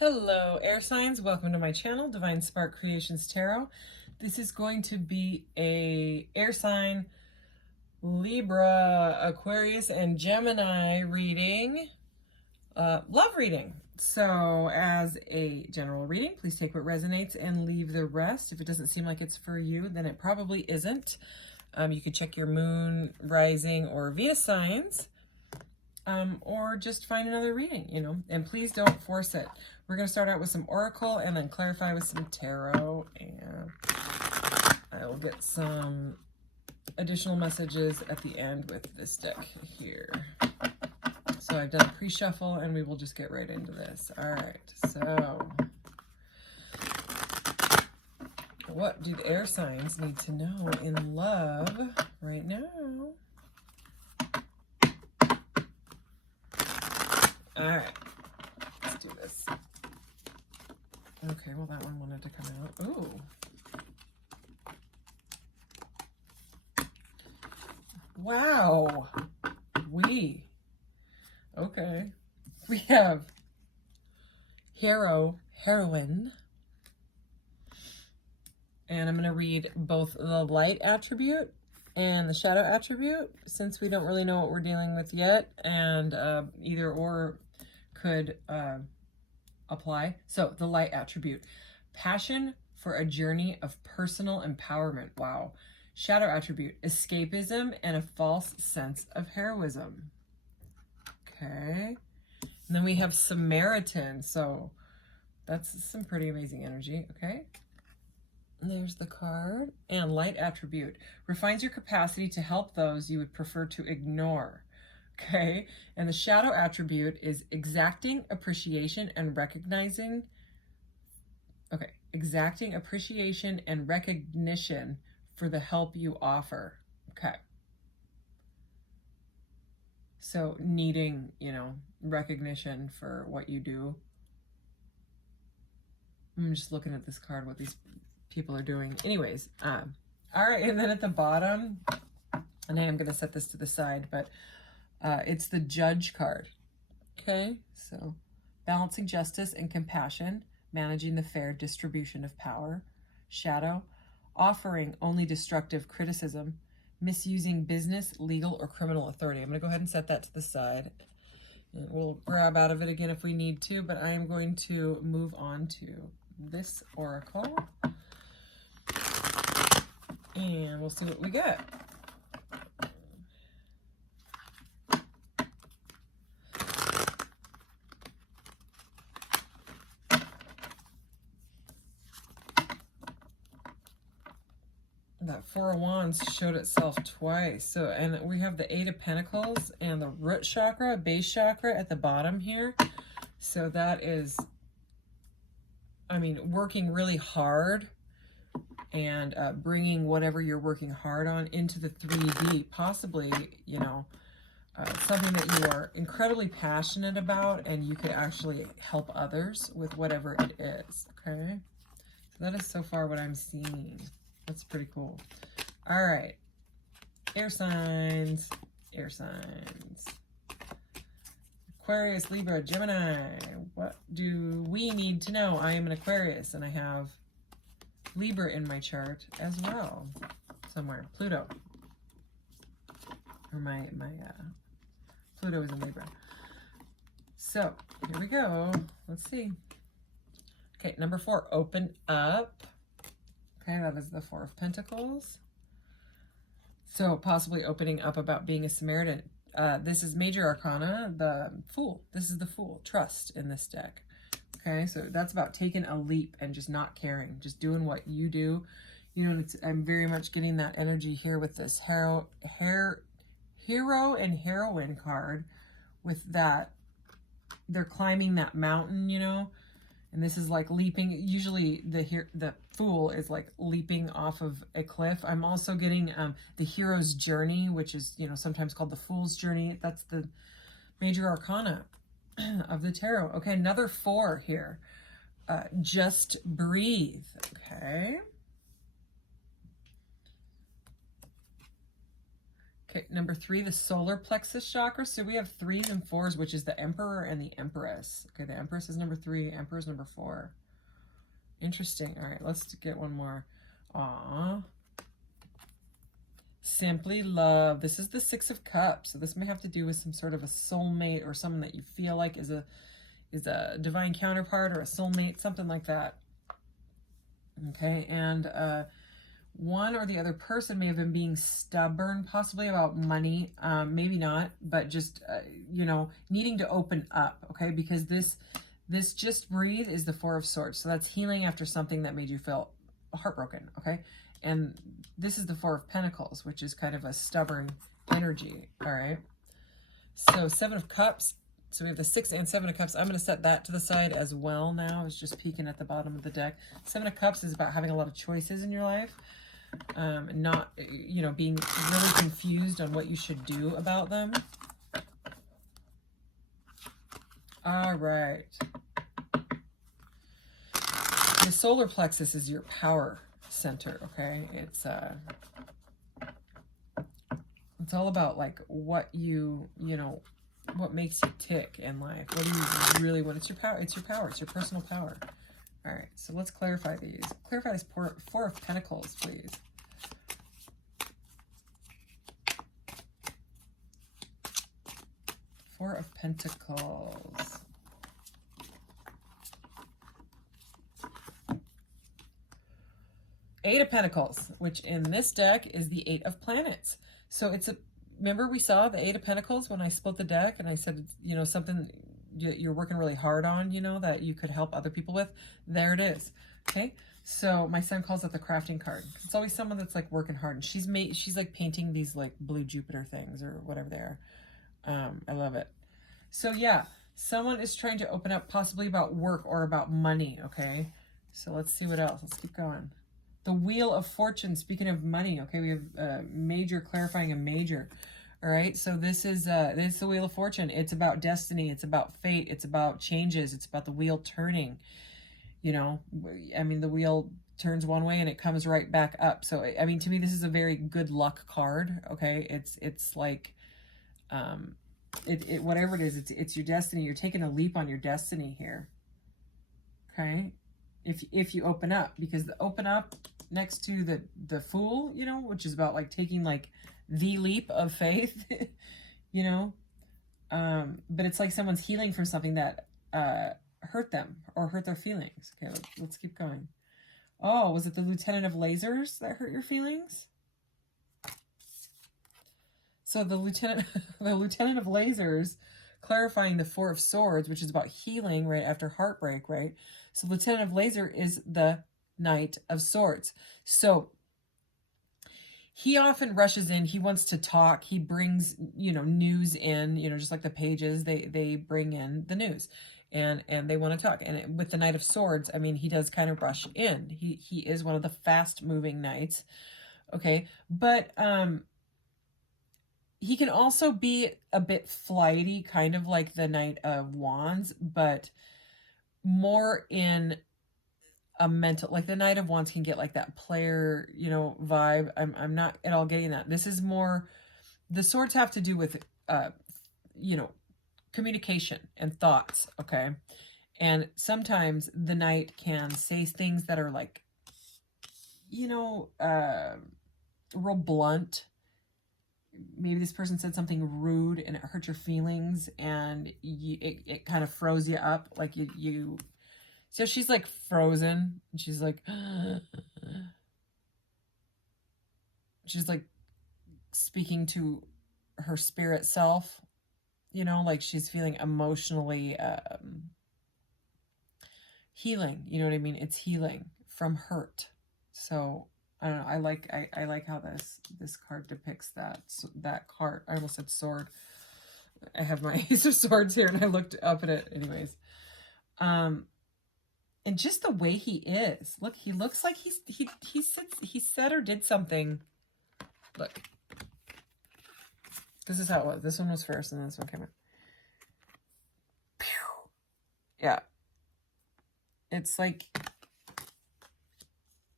Hello, air signs. Welcome to my channel, Divine Spark Creations Tarot. This is going to be a air sign, Libra, Aquarius, and Gemini reading, love reading. So as a general reading, please take what resonates and leave the rest. If it doesn't seem like it's for you, then it probably isn't. You can check your moon, rising, or Venus signs. Or just find another reading, and please don't force it. We're going to start out with some oracle and then clarify with some tarot, and I will get some additional messages at the end with this deck here. So I've done a pre-shuffle and we will just get right into this. All right, so what do the air signs need to know in love right now? All right, let's do this. Okay, well, that one wanted to come out. Ooh. Wow. Okay. We have heroine. And I'm going to read both the light attribute and the shadow attribute, since we don't really know what we're dealing with yet, and either or could apply. So the light attribute, passion for a journey of personal empowerment. Wow. Shadow attribute, escapism and a false sense of heroism. Okay. And then we have Samaritan. So that's some pretty amazing energy. Okay. And there's the card. And light attribute, refines your capacity to help those you would prefer to ignore. Okay, and the shadow attribute is exacting appreciation and recognizing. Okay, exacting appreciation and recognition for the help you offer. Okay. So needing, recognition for what you do. I'm just looking at this card, what these people are doing. Anyways, all right, and then at the bottom, and I am going to set this to the side, but it's the Judge card. Okay, so balancing justice and compassion, managing the fair distribution of power. Shadow, offering only destructive criticism, misusing business, legal, or criminal authority. I'm going to go ahead and set that to the side. And we'll grab out of it again if we need to, but I am going to move on to this oracle. And we'll see what we get. That Four of Wands showed itself twice. So, and we have the Eight of Pentacles and the root chakra, base chakra at the bottom here. So that is, working really hard and bringing whatever you're working hard on into the 3D, possibly, something that you are incredibly passionate about and you could actually help others with whatever it is, okay? So that is so far what I'm seeing. That's pretty cool. All right. Air signs. Aquarius, Libra, Gemini. What do we need to know? I am an Aquarius and I have Libra in my chart as well. Somewhere. Pluto. Or my Pluto is in Libra. So, here we go. Let's see. Okay, number 4, open up. Okay, that is the Four of Pentacles. So possibly opening up about being a Samaritan. This is major arcana, the Fool. This is the Fool. Trust in this deck. Okay, so that's about taking a leap and just not caring. Just doing what you do. I'm very much getting that energy here with this hero and heroine card. With that, they're climbing that mountain, and this is like leaping. Usually the Fool is like leaping off of a cliff. I'm also getting the hero's journey, which is, sometimes called the Fool's journey. That's the major arcana of the tarot. Okay, another 4 here. Just breathe. Okay. Okay, number 3, the solar plexus chakra. So we have 3s and 4s, which is the Emperor and the Empress. Okay, the Empress is number 3, Emperor is number 4. Interesting. All right, let's get one more. Aww. Simply love. This is the 6 of Cups. So this may have to do with some sort of a soulmate or someone that you feel like is a divine counterpart or a soulmate, something like that. Okay, and one or the other person may have been being stubborn, possibly about money, maybe not, but just, you know, needing to open up, okay? Because this just breathe is the 4 of Swords. So that's healing after something that made you feel heartbroken, okay? And this is the 4 of Pentacles, which is kind of a stubborn energy, all right? So 7 of Cups. So we have the 6 and 7 of Cups. I'm going to set that to the side as well now. It's just peeking at the bottom of the deck. 7 of Cups is about having a lot of choices in your life. Not, you know, being really confused on what you should do about them. All right. The solar plexus is your power center, okay? It's all about like what you know, what makes you tick in life. What do you really want? It's your power. It's your power. It's your personal power. All right, so let's clarify these. Clarify this 4 of Pentacles, please. Four of Pentacles. Eight of Pentacles, which in this deck is the 8 of Planets. So it's a, remember we saw the 8 of Pentacles when I split the deck and I said, you know, something you're working really hard on, you know, that you could help other people with. There it is. Okay. So my son calls it the crafting card. It's always someone that's like working hard, and she's like painting these like blue Jupiter things or whatever they are. I love it. So yeah, someone is trying to open up possibly about work or about money. Okay. So let's see what else. Let's keep going. The Wheel of Fortune, speaking of money, okay, we have major clarifying a major. All right, so this is the Wheel of Fortune. It's about destiny. It's about fate. It's about changes. It's about the wheel turning. You know, I mean, the wheel turns one way and it comes right back up. So, I mean, to me, this is a very good luck card, okay? It's like, whatever it is, it's your destiny. You're taking a leap on your destiny here, okay? If you open up, because the open up next to the Fool, you know, which is about like taking like the leap of faith, you know, but it's like someone's healing from something that hurt them or hurt their feelings. Okay, let's keep going. Oh, was it the Lieutenant of Lasers that hurt your feelings? So the Lieutenant of Lasers, clarifying the 4 of Swords, which is about healing right after heartbreak, right? So Lieutenant of Laser is the Knight of Swords. So he often rushes in. He wants to talk. He brings, you know, news in, you know, just like the pages, they bring in the news and they want to talk. And with the Knight of Swords, I mean, he does kind of rush in. He is one of the fast moving knights. Okay. But, he can also be a bit flighty, kind of like the Knight of Wands, but more in a mental, like the Knight of Wands can get like that player, you know, vibe. I'm not at all getting that. This is more, the swords have to do with, you know, communication and thoughts, okay? And sometimes the Knight can say things that are like, you know, real blunt. Maybe this person said something rude and it hurt your feelings, and it kind of froze you up. Like you so she's like frozen, and she's like she's like speaking to her spirit self, you know, like she's feeling emotionally healing, you know what I mean? It's healing from hurt. So I don't know. I like how this card depicts that. So that card. I almost said sword. I have my Ace of Swords here, and I looked up at it. Anyways, and just the way he is. Look, he looks like he said or did something. Look, this is how it was. This one was first, and then this one came out. Pew. Yeah, it's like.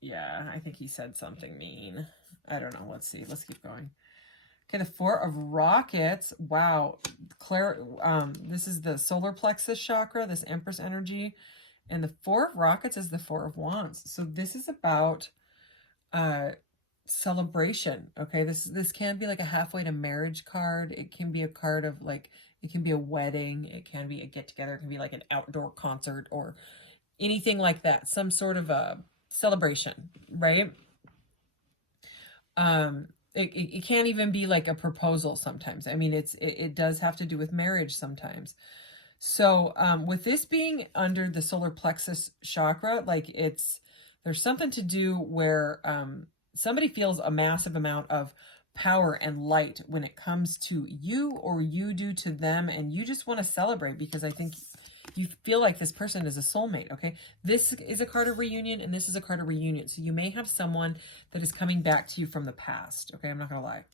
Yeah, I think he said something mean. I don't know. Let's see. Let's keep going. Okay, the Four of Rockets. Wow. This is the solar plexus chakra, this Empress energy. And the Four of Rockets is the Four of Wands. So this is about celebration. Okay, this can be like a halfway to marriage card. It can be a card of like, it can be a wedding. It can be a get-together. It can be like an outdoor concert or anything like that. Some sort of a celebration, right? It can't even be like a proposal sometimes. I mean, it does have to do with marriage sometimes. So with this being under the solar plexus chakra, like there's something to do where somebody feels a massive amount of power and light when it comes to you, or you do to them, and you just want to celebrate because I think you feel like this person is a soulmate, okay? This is a card of reunion, and this is a card of reunion. So you may have someone that is coming back to you from the past, okay? I'm not going to lie.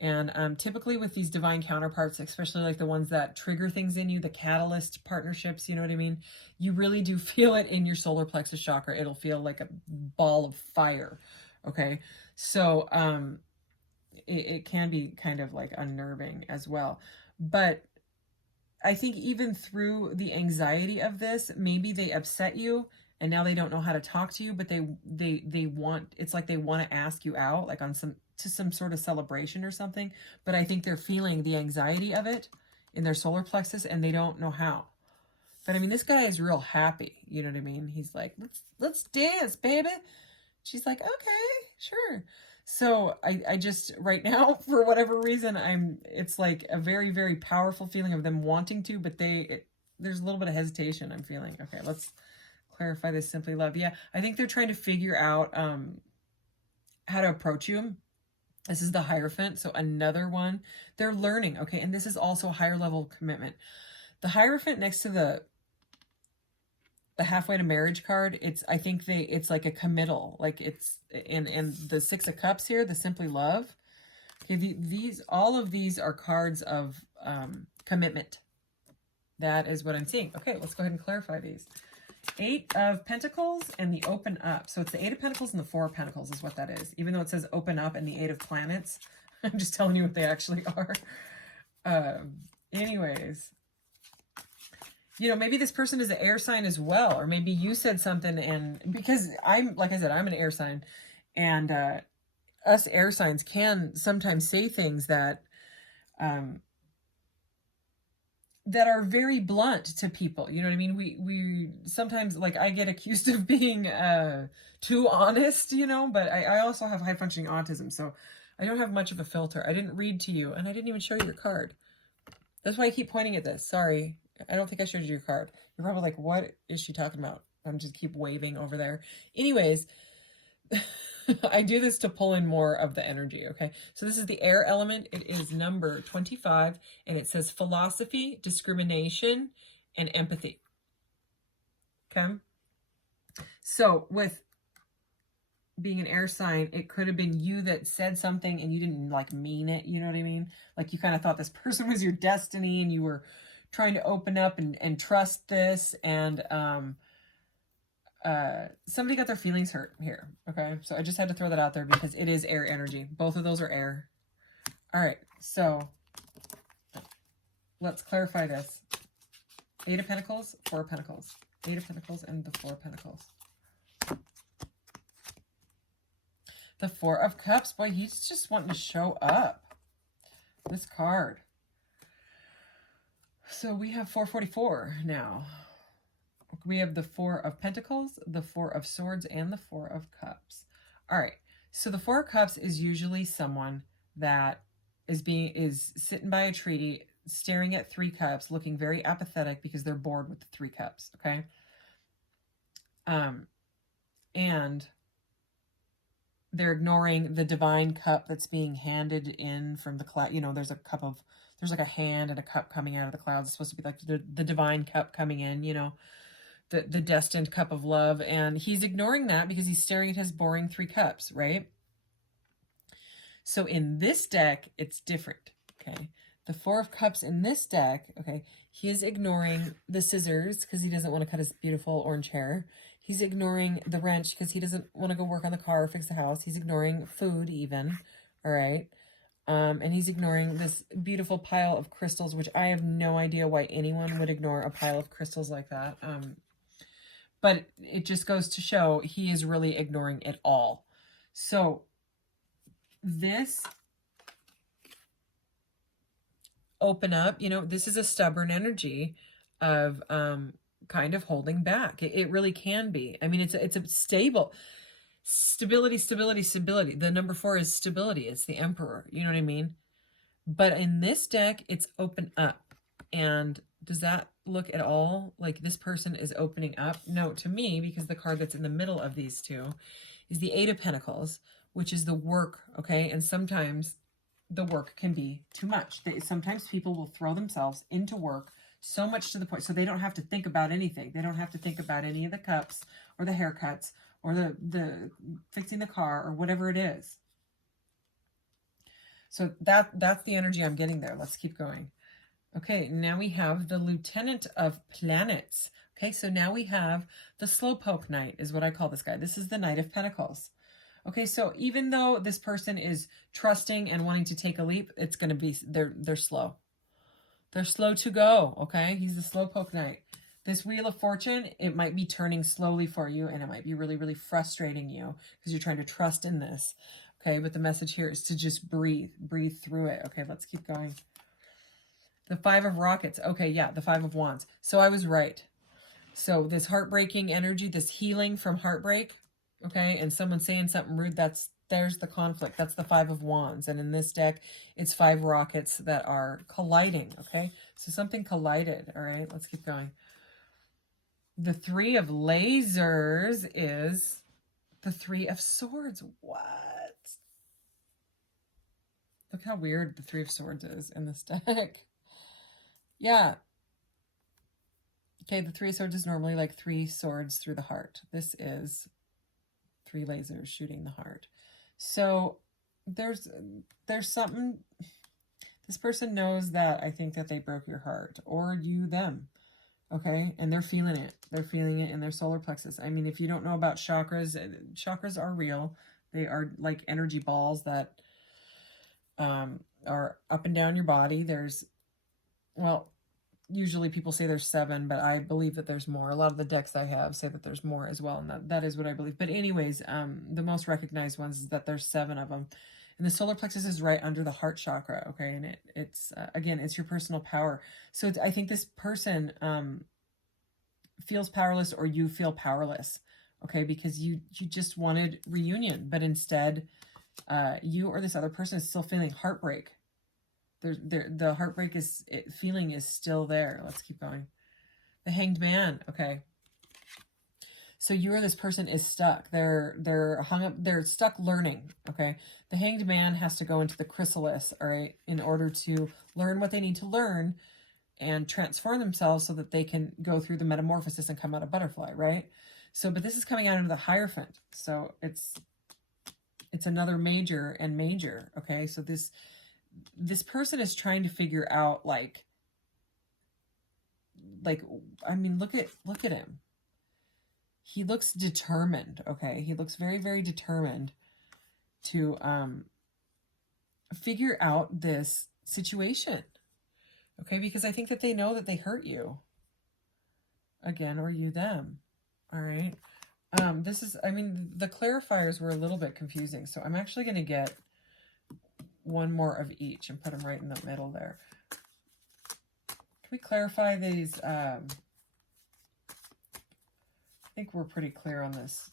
And typically with these divine counterparts, especially like the ones that trigger things in you, the catalyst partnerships, you know what I mean? You really do feel it in your solar plexus chakra. It'll feel like a ball of fire, okay? So it can be kind of like unnerving as well. But I think even through the anxiety of this, maybe they upset you and now they don't know how to talk to you, but they want, it's like they want to ask you out, like on some sort of celebration or something. But I think they're feeling the anxiety of it in their solar plexus and they don't know how. But I mean, this guy is real happy. You know what I mean? He's like, let's dance, baby. She's like, okay, sure. So I just, right now, for whatever reason, it's like a very, very powerful feeling of them wanting to, but there's a little bit of hesitation I'm feeling. Okay, let's clarify this. Simply love. Yeah, I think they're trying to figure out how to approach you. This is the Hierophant, so another one. They're learning, okay? And this is also a higher level commitment. The Hierophant next to the halfway to marriage card, I think it's like a committal, like it's, and the Six of Cups here, the Simply Love. Okay, all of these are cards of commitment. That is what I'm seeing. Okay, let's go ahead and clarify these. Eight of Pentacles and the Open Up. So it's the Eight of Pentacles and the Four of Pentacles is what that is. Even though it says Open Up and the Eight of Planets, I'm just telling you what they actually are. Anyways, you know, maybe this person is an air sign as well, or maybe you said something, and because like I said, I'm an air sign, and us air signs can sometimes say things that that are very blunt to people. You know what I mean? We sometimes, like, I get accused of being too honest, you know, but I also have high functioning autism, so I don't have much of a filter. I didn't read to you, and I didn't even show you your card. That's why I keep pointing at this. Sorry. I don't think I showed you your card. You're probably like, what is she talking about? I'm just keep waving over there. Anyways, I do this to pull in more of the energy, okay? So this is the air element. It is number 25, and it says philosophy, discrimination, and empathy. Okay? So with being an air sign, it could have been you that said something and you didn't like mean it, you know what I mean? Like you kind of thought this person was your destiny and you were trying to open up and trust this, and somebody got their feelings hurt here, okay? So I just had to throw that out there because it is air energy. Both of those are air. All right, so let's clarify this. Eight of Pentacles, Four of Pentacles. Eight of Pentacles and the Four of Pentacles. The Four of Cups, boy, he's just wanting to show up. This card. So we have 444 now. We have the Four of Pentacles, the Four of Swords, and the Four of Cups. All right. So the Four of Cups is usually someone that is sitting by a tree, staring at three cups, looking very apathetic because they're bored with the three cups. Okay. And they're ignoring the divine cup that's being handed in from the cloud. You know, there's like a hand and a cup coming out of the clouds. It's supposed to be like the divine cup coming in, you know, the destined cup of love. And he's ignoring that because he's staring at his boring three cups, right? So in this deck, it's different, okay? The Four of Cups in this deck, okay, he's ignoring the scissors because he doesn't want to cut his beautiful orange hair. He's ignoring the wrench because he doesn't want to go work on the car or fix the house. He's ignoring food even, all right? And he's ignoring this beautiful pile of crystals, which I have no idea why anyone would ignore a pile of crystals like that. But it just goes to show he is really ignoring it all. So this open up, you know, this is a stubborn energy of kind of holding back. It really can be. I mean, it's a stability. The number 4 is stability. It's the Emperor. You know what I mean? But in this deck, it's open up. And does that look at all like this person is opening up? No, to me, because the card that's in the middle of these two is the 8 of Pentacles, which is the work, okay? And sometimes the work can be too much. Sometimes people will throw themselves into work so much to the point so they don't have to think about anything. They don't have to think about any of the cups or the haircuts or the fixing the car or whatever it is. So that's the energy I'm getting there. Let's keep going. Okay, now we have the Lieutenant of Planets. Okay, so now we have the Slowpoke Knight is what I call this guy. This is the Knight of Pentacles. Okay, so even though this person is trusting and wanting to take a leap, it's going to be, they're slow. They're slow to go, okay? He's the Slowpoke Knight. This Wheel of Fortune, it might be turning slowly for you, and it might be really, really frustrating you because you're trying to trust in this, okay? But the message here is to just breathe through it. Okay, let's keep going. The 5 of Rockets. Okay, yeah, the 5 of Wands. So I was right. So this heartbreaking energy, this healing from heartbreak, okay, and someone saying something rude, there's the conflict. That's the 5 of Wands. And in this deck, it's 5 rockets that are colliding, okay? So something collided, all right? Let's keep going. The 3 of Lasers is the 3 of Swords. What? Look how weird the 3 of Swords is in this deck. Yeah. Okay, the 3 of Swords is normally like 3 swords through the heart. This is 3 lasers shooting the heart. So there's something, this person knows that I think that they broke your heart, or you them, okay? And they're feeling it. They're feeling it in their solar plexus. I mean, if you don't know about chakras, chakras are real. They are like energy balls that are up and down your body. There's, well, usually people say there's 7, but I believe that there's more. A lot of the decks I have say that there's more as well, and that is what I believe. But anyways, the most recognized ones is that there's 7 of them. And the solar plexus is right under the heart chakra, okay? And it's again, it's your personal power. So I think this person feels powerless, or you feel powerless, okay? Because you just wanted reunion, but instead you or this other person is still feeling heartbreak. The heartbreak feeling is still there. Let's keep going. The Hanged Man. Okay. So you or this person is stuck. They're hung up. They're stuck learning. Okay. The Hanged Man has to go into the chrysalis, all right, in order to learn what they need to learn and transform themselves so that they can go through the metamorphosis and come out a butterfly, right? So, but this is coming out into the Hierophant. So it's another major and major. Okay. So this person is trying to figure out like, I mean, look at him. He looks determined, okay? He looks very, very determined to figure out this situation, okay? Because I think that they know that they hurt you, again, or you them, all right? This is, I mean, the clarifiers were a little bit confusing, so I'm actually going to get one more of each and put them right in the middle there. Can we clarify these? I think we're pretty clear on this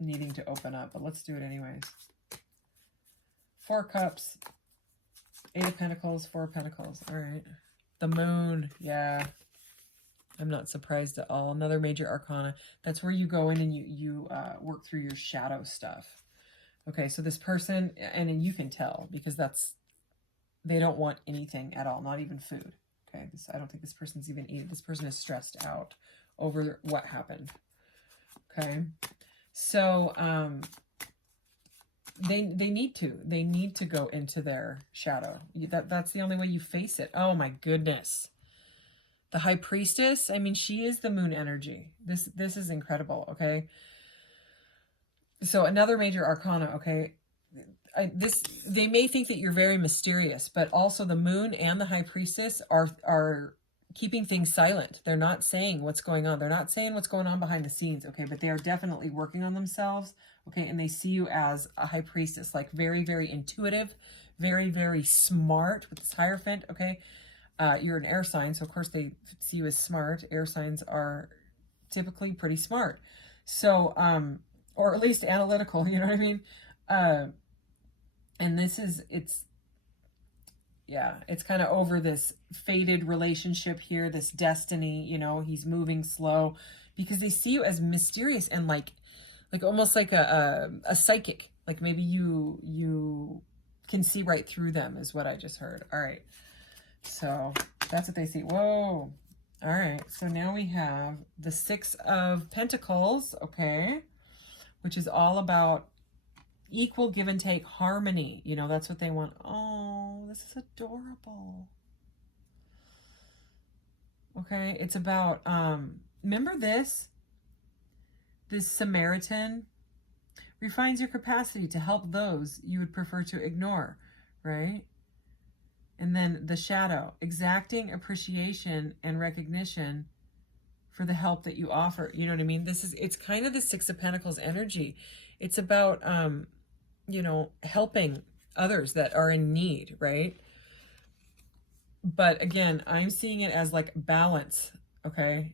needing to open up, but let's do it anyways. 4 cups, 8 of Pentacles, 4 of Pentacles. All right. The Moon. Yeah. I'm not surprised at all. Another major arcana. That's where you go in and you work through your shadow stuff. Okay, so this person, and you can tell because they don't want anything at all, not even food. Okay, I don't think this person's even eating. This person is stressed out over what happened. Okay, so they need to go into their shadow. That's the only way you face it. Oh my goodness. The High Priestess, I mean, she is the moon energy. This is incredible, okay? So another major arcana, okay? they may think that you're very mysterious, but also the moon and the high priestess are keeping things silent. They're not saying what's going on. They're not saying what's going on behind the scenes, okay? But they are definitely working on themselves, okay? And they see you as a high priestess, like very, very intuitive, very, very smart with this Hierophant, okay? You're an air sign, so of course they see you as smart. Air signs are typically pretty smart. So, or at least analytical, you know what I mean? And it's kind of over this fated relationship here, this destiny, you know, he's moving slow because they see you as mysterious and like almost like a psychic. Like maybe you can see right through them is what I just heard. All right. So that's what they see. Whoa. All right. So now we have the Six of Pentacles. Okay. Which is all about equal give and take, harmony. You know, that's what they want. Oh, this is adorable. Okay, it's about, remember this Samaritan refines your capacity to help those you would prefer to ignore, right? And then the Shadow, exacting appreciation and recognition for the help that you offer. You know what I mean? It's kind of the Six of Pentacles energy. It's about, you know, helping others that are in need, right? But again, I'm seeing it as like balance, okay?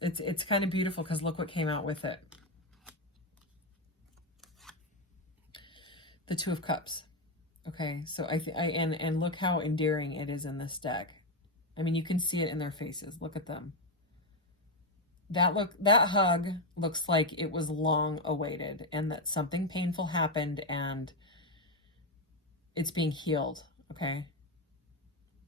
It's kind of beautiful because look what came out with it. The Two of Cups. Okay, so and look how endearing it is in this deck. I mean, you can see it in their faces. Look at them. That hug looks like it was long awaited and that something painful happened and it's being healed, okay?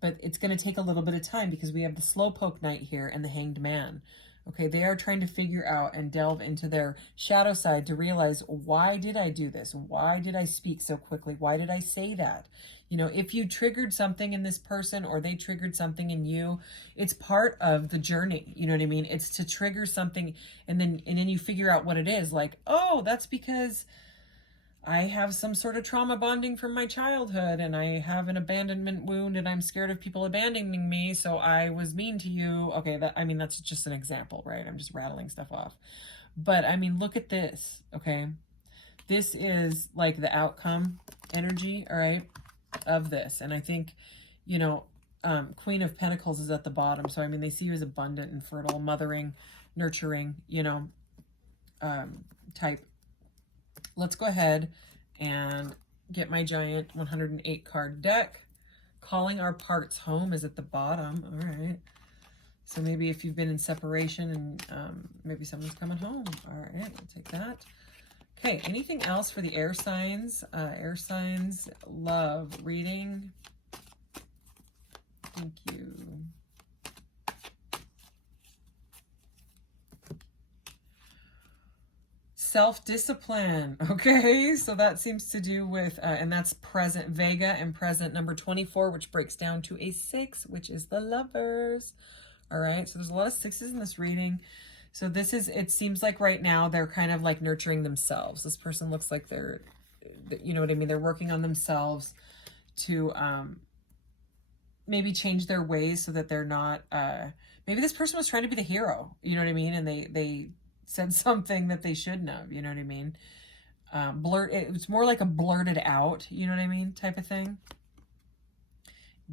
But it's going to take a little bit of time because we have the Slowpoke Knight here and the Hanged Man. Okay, they are trying to figure out and delve into their shadow side to realize, why did I do this? Why did I speak so quickly? Why did I say that? You know, if you triggered something in this person or they triggered something in you, it's part of the journey. You know what I mean? It's to trigger something and then you figure out what it is. Like, oh, that's because I have some sort of trauma bonding from my childhood and I have an abandonment wound and I'm scared of people abandoning me, so I was mean to you. Okay, that's just an example, right? I'm just rattling stuff off. But I mean, look at this, okay? This is like the outcome energy, all right, of this. And I think, you know, Queen of Pentacles is at the bottom. So, I mean, they see you as abundant and fertile, mothering, nurturing, you know, type. Let's go ahead and get my giant 108 card deck. Calling Our Parts Home is at the bottom. All right. So maybe if you've been in separation and maybe someone's coming home. All right, we'll take that. Okay, anything else for the air signs? Air signs, love reading. Thank you. Self-discipline. Okay, so that seems to do with, and that's present Vega and present number 24, which breaks down to a 6, which is the Lovers. All right, so there's a lot of 6s in this reading. So this is, it seems like right now they're kind of like nurturing themselves. This person looks like they're, you know what I mean? They're working on themselves to maybe change their ways so that they're not, maybe this person was trying to be the hero, you know what I mean? And they said something that they shouldn't have, you know what I mean? It was more like a blurted out, you know what I mean, type of thing.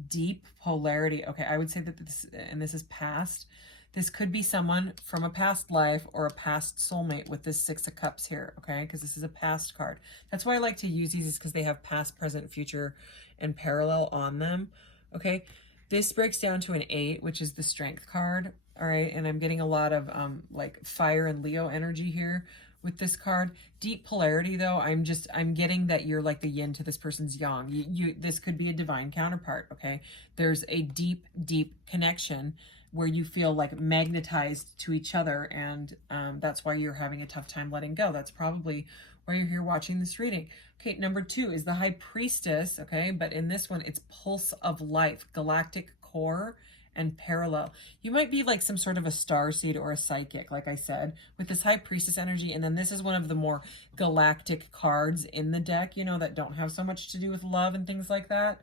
Deep polarity. Okay, I would say that this is past. This could be someone from a past life or a past soulmate with this 6 of Cups here, okay? Because this is a past card. That's why I like to use these, is because they have past, present, future, and parallel on them, okay? This breaks down to an 8, which is the Strength card, all right? And I'm getting a lot of like fire and Leo energy here with this card. Deep polarity, though, I'm getting that you're like the yin to this person's yang. This could be a divine counterpart, okay? There's a deep, deep connection where you feel like magnetized to each other, and that's why you're having a tough time letting go. That's probably why you're here watching this reading. Okay, number 2 is the High Priestess, okay? But in this one, it's Pulse of Life, Galactic Core, and parallel. You might be like some sort of a starseed or a psychic, like I said, with this high priestess energy. And then this is one of the more galactic cards in the deck, you know, that don't have so much to do with love and things like that.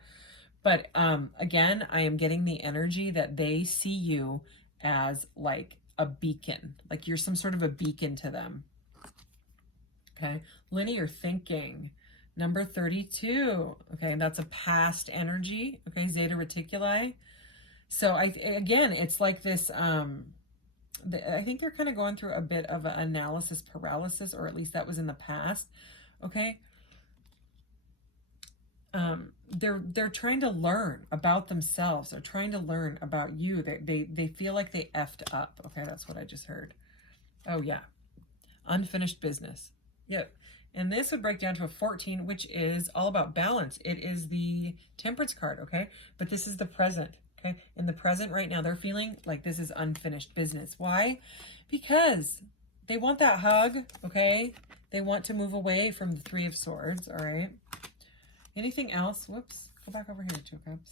But again, I am getting the energy that they see you as like a beacon, like you're some sort of a beacon to them. Okay, linear thinking. Number 32. Okay, that's a past energy. Okay, Zeta Reticuli. So again, it's like this, I think they're kind of going through a bit of an analysis paralysis, or at least that was in the past. Okay. They're trying to learn about themselves. They're trying to learn about you. They feel like they effed up. Okay, that's what I just heard. Oh yeah. Unfinished business. Yep. And this would break down to a 14, which is all about balance. It is the Temperance card, okay? But this is the present, okay? In the present right now, they're feeling like this is unfinished business. Why? Because they want that hug, okay? They want to move away from the Three of Swords, all right? Anything else? Whoops. Go back over here, Two Cups.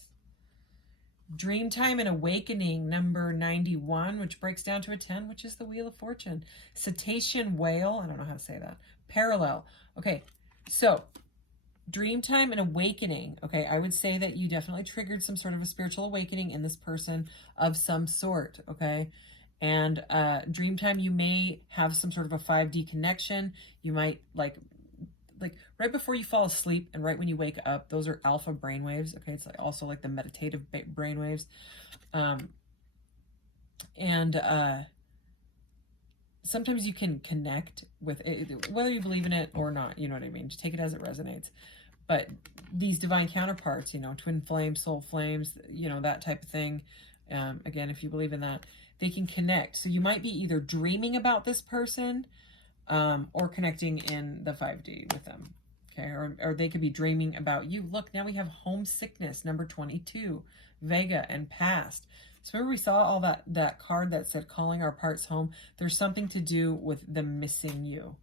Dreamtime and Awakening, number 91, which breaks down to a 10, which is the Wheel of Fortune. Cetacean Whale, I don't know how to say that. Parallel. Okay, so Dreamtime and Awakening. Okay, I would say that you definitely triggered some sort of a spiritual awakening in this person of some sort, okay? And Dreamtime, you may have some sort of a 5D connection. You might like right before you fall asleep and right when you wake up, those are alpha brainwaves. Okay, it's like also like the meditative brainwaves. Sometimes you can connect with it, whether you believe in it or not, you know what I mean? Just take it as it resonates. But these divine counterparts, you know, twin flames, soul flames, you know, that type of thing. Again, if you believe in that, they can connect. So you might be either dreaming about this person or connecting in the 5D with them. Okay, or they could be dreaming about you. Look, now we have homesickness, number 22, Vega and past. So remember we saw all that card that said calling our parts home. There's something to do with them missing you.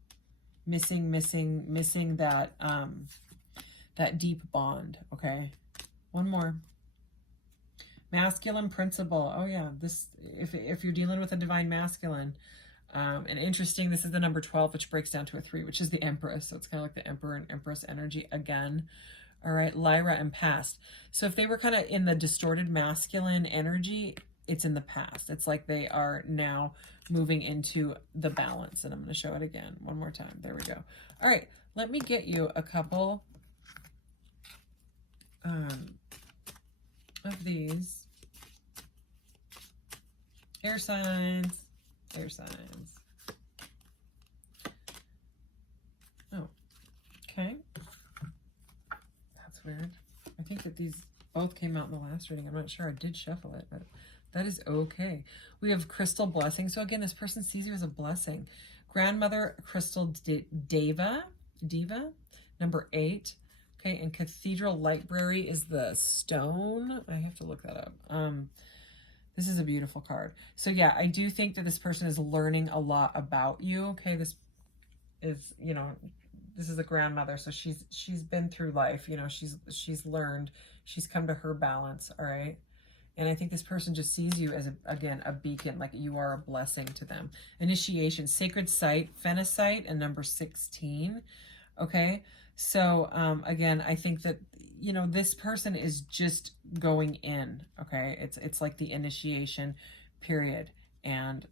Missing that that deep bond, okay? One more. Masculine principle. Oh yeah, this if you're dealing with a divine masculine, and interesting, this is the number 12, which breaks down to a 3, which is the Empress. So it's kind of like the Emperor and Empress energy again. All right, Lyra and past. So if they were kind of in the distorted masculine energy, it's in the past. It's like they are now moving into the balance. And I'm going to show it again one more time. There we go. All right, let me get you a couple of these air signs. Air signs. Oh, okay. That's weird. I think that these both came out in the last reading. I'm not sure. I did shuffle it, but that is okay. We have Crystal Blessing. So again, this person sees you as a blessing. Grandmother Crystal Diva, number 8. Okay, and Cathedral Library is the stone. I have to look that up. This is a beautiful card. So yeah, I do think that this person is learning a lot about you. Okay, this is, you know, this is a grandmother, so she's been through life, you know, she's learned, she's come to her balance, all right? And I think this person just sees you as, again, a beacon, like you are a blessing to them. Initiation, Sacred Site, Phenacite, and number 16, okay? So, again, I think that, you know, this person is just going in, okay? It's like the initiation period, and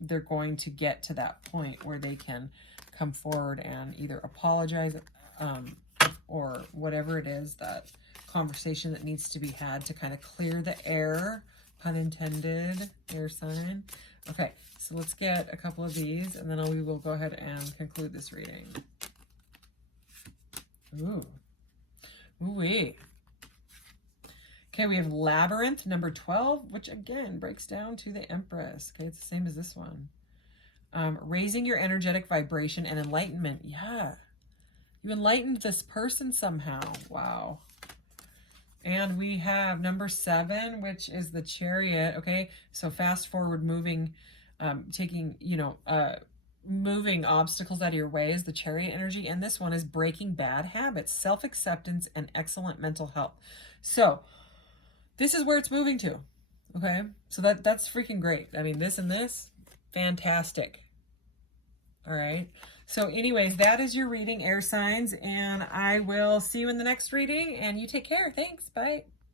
they're going to get to that point where they can come forward and either apologize or whatever it is, that conversation that needs to be had to kind of clear the air, pun intended, air sign. Okay, so let's get a couple of these, and then we will go ahead and conclude this reading. Ooh. Ooh-wee. Okay, we have Labyrinth, number 12, which again breaks down to the Empress. Okay, it's the same as this one. Raising your energetic vibration and enlightenment. Yeah. You enlightened this person somehow. Wow. And we have number 7, which is the Chariot. Okay, so fast forward, moving, taking, you know, moving obstacles out of your way is the Chariot energy. And this one is breaking bad habits, self-acceptance, and excellent mental health. So this is where it's moving to. Okay, so that's freaking great. I mean, this and this, fantastic. All right. So anyways, that is your reading, air signs, and I will see you in the next reading, and you take care. Thanks. Bye.